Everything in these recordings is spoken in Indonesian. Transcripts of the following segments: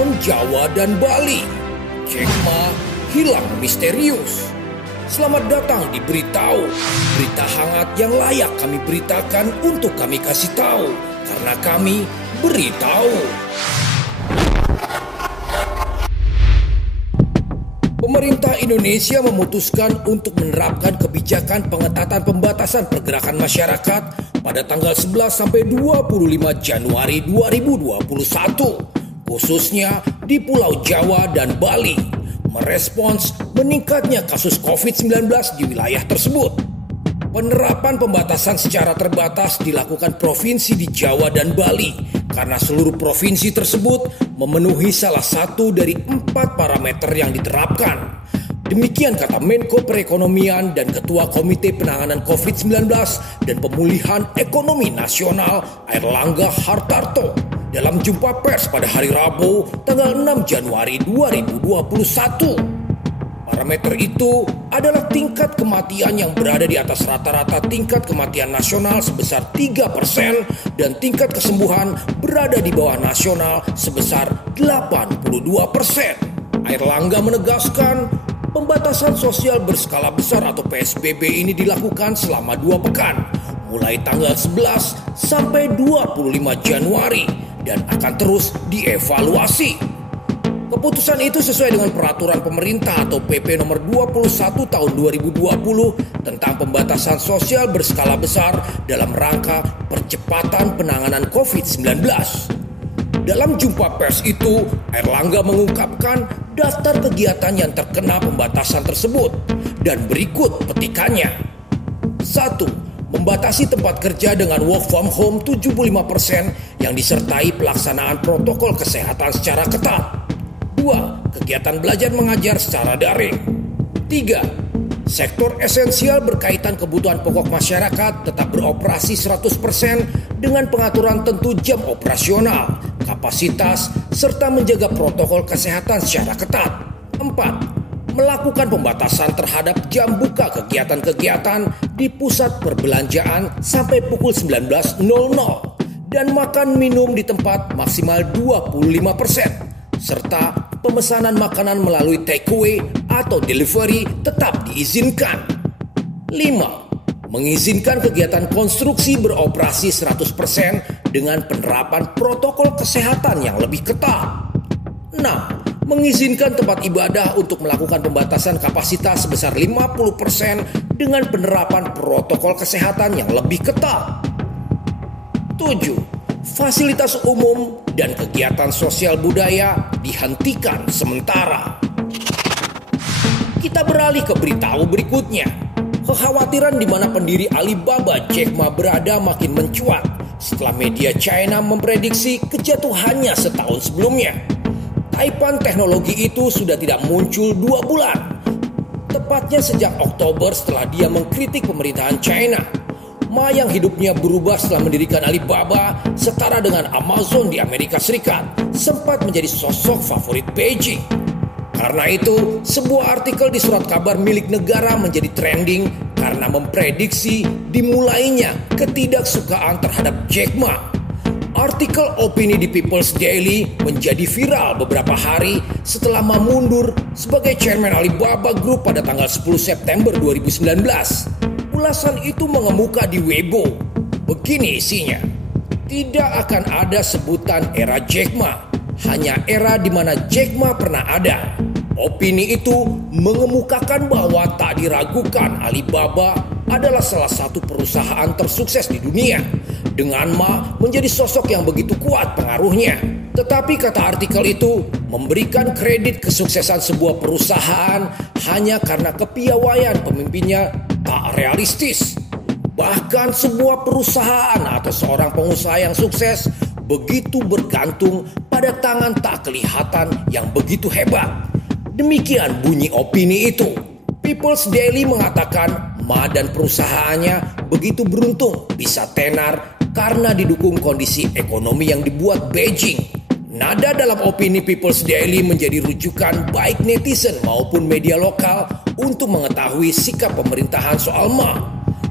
lockdown Jawa dan Bali. Jack Ma hilang misterius. Selamat datang di Beritahu. Berita hangat yang layak kami beritakan untuk kami kasih tahu. Karena kami beritahu. Pemerintah Indonesia memutuskan untuk menerapkan kebijakan pengetatan pembatasan pergerakan masyarakat pada tanggal 11 sampai 25 Januari 2021, khususnya di Pulau Jawa dan Bali, merespons meningkatnya kasus COVID-19 di wilayah tersebut. Penerapan pembatasan secara terbatas dilakukan provinsi di Jawa dan Bali karena seluruh provinsi tersebut memenuhi salah satu dari 4 parameter yang diterapkan. Demikian kata Menko Perekonomian dan Ketua Komite Penanganan COVID-19 dan Pemulihan Ekonomi Nasional Airlangga Hartarto dalam jumpa pers pada hari Rabu tanggal 6 Januari 2021. Parameter itu adalah tingkat kematian yang berada di atas rata-rata tingkat kematian nasional sebesar 3% dan tingkat kesembuhan berada di bawah nasional sebesar 82%. Airlangga menegaskan pembatasan sosial berskala besar atau PSBB ini dilakukan selama 2 pekan, mulai tanggal 11 sampai 25 Januari dan akan terus dievaluasi. Keputusan itu sesuai dengan peraturan pemerintah atau PP nomor 21 tahun 2020 tentang pembatasan sosial berskala besar dalam rangka percepatan penanganan COVID-19. Dalam jumpa pers itu, Airlangga mengungkapkan daftar kegiatan yang terkena pembatasan tersebut dan berikut petikannya. 1. Membatasi tempat kerja dengan work from home 75% yang disertai pelaksanaan protokol kesehatan secara ketat. 2. Kegiatan belajar mengajar secara daring. 3. Sektor esensial berkaitan kebutuhan pokok masyarakat tetap beroperasi 100% dengan pengaturan tentu jam operasional, kapasitas, serta menjaga protokol kesehatan secara ketat. 4. Melakukan pembatasan terhadap jam buka kegiatan-kegiatan di pusat perbelanjaan sampai pukul 19.00 dan makan minum di tempat maksimal 25%. Serta pemesanan makanan melalui takeaway atau delivery tetap diizinkan. 5. Mengizinkan kegiatan konstruksi beroperasi 100% dengan penerapan protokol kesehatan yang lebih ketat. 6. Mengizinkan tempat ibadah untuk melakukan pembatasan kapasitas sebesar 50% dengan penerapan protokol kesehatan yang lebih ketat. 7. Fasilitas umum dan kegiatan sosial budaya dihentikan sementara. Kita beralih ke beritahu berikutnya. Kekhawatiran di mana pendiri Alibaba Jack Ma berada makin mencuat setelah media China memprediksi kejatuhannya setahun sebelumnya. Taipan teknologi itu sudah tidak muncul 2 bulan. Tepatnya sejak Oktober setelah dia mengkritik pemerintahan China. Ma yang hidupnya berubah setelah mendirikan Alibaba setara dengan Amazon di Amerika Serikat sempat menjadi sosok favorit Beijing. Karena itu, sebuah artikel di surat kabar milik negara menjadi trending karena memprediksi dimulainya ketidaksukaan terhadap Jack Ma. Artikel opini di People's Daily menjadi viral beberapa hari setelah Ma mundur sebagai chairman Alibaba Group pada tanggal 10 September 2019. Ulasan itu mengemuka di Weibo. Begini isinya. Tidak akan ada sebutan era Jack Ma, hanya era di mana Jack Ma pernah ada. Opini itu mengemukakan bahwa tak diragukan Alibaba adalah salah satu perusahaan tersukses di dunia, dengan Ma menjadi sosok yang begitu kuat pengaruhnya. Tetapi kata artikel itu, memberikan kredit kesuksesan sebuah perusahaan hanya karena kepiawaian pemimpinnya tak realistis. Bahkan sebuah perusahaan atau seorang pengusaha yang sukses begitu bergantung pada tangan tak kelihatan yang begitu hebat. Demikian bunyi opini itu. People's Daily mengatakan Ma dan perusahaannya begitu beruntung bisa tenar karena didukung kondisi ekonomi yang dibuat Beijing. Nada dalam opini People's Daily menjadi rujukan baik netizen maupun media lokal untuk mengetahui sikap pemerintahan soal Ma.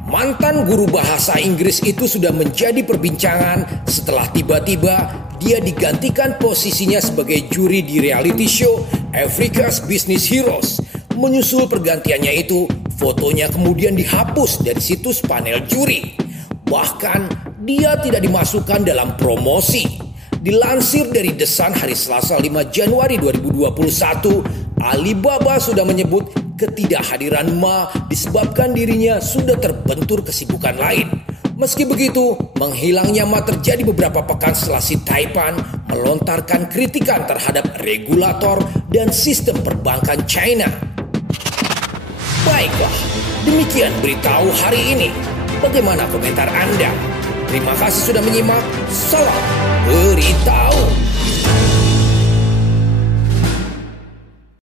Mantan guru bahasa Inggris itu sudah menjadi perbincangan setelah tiba-tiba dia digantikan posisinya sebagai juri di reality show Africa's Business Heroes. Menyusul pergantiannya itu, fotonya kemudian dihapus dari situs panel juri. Bahkan dia tidak dimasukkan dalam promosi. Dilansir dari The Sun hari Selasa 5 Januari 2021, Alibaba sudah menyebut ketidakhadiran Ma disebabkan dirinya sudah terbentur kesibukan lain. Meski begitu, menghilangnya Ma terjadi beberapa pekan setelah si Taipan melontarkan kritikan terhadap regulator dan sistem perbankan China. Baiklah, demikian beritahu hari ini. Bagaimana komentar Anda? Terima kasih sudah menyimak. Salam beritahu.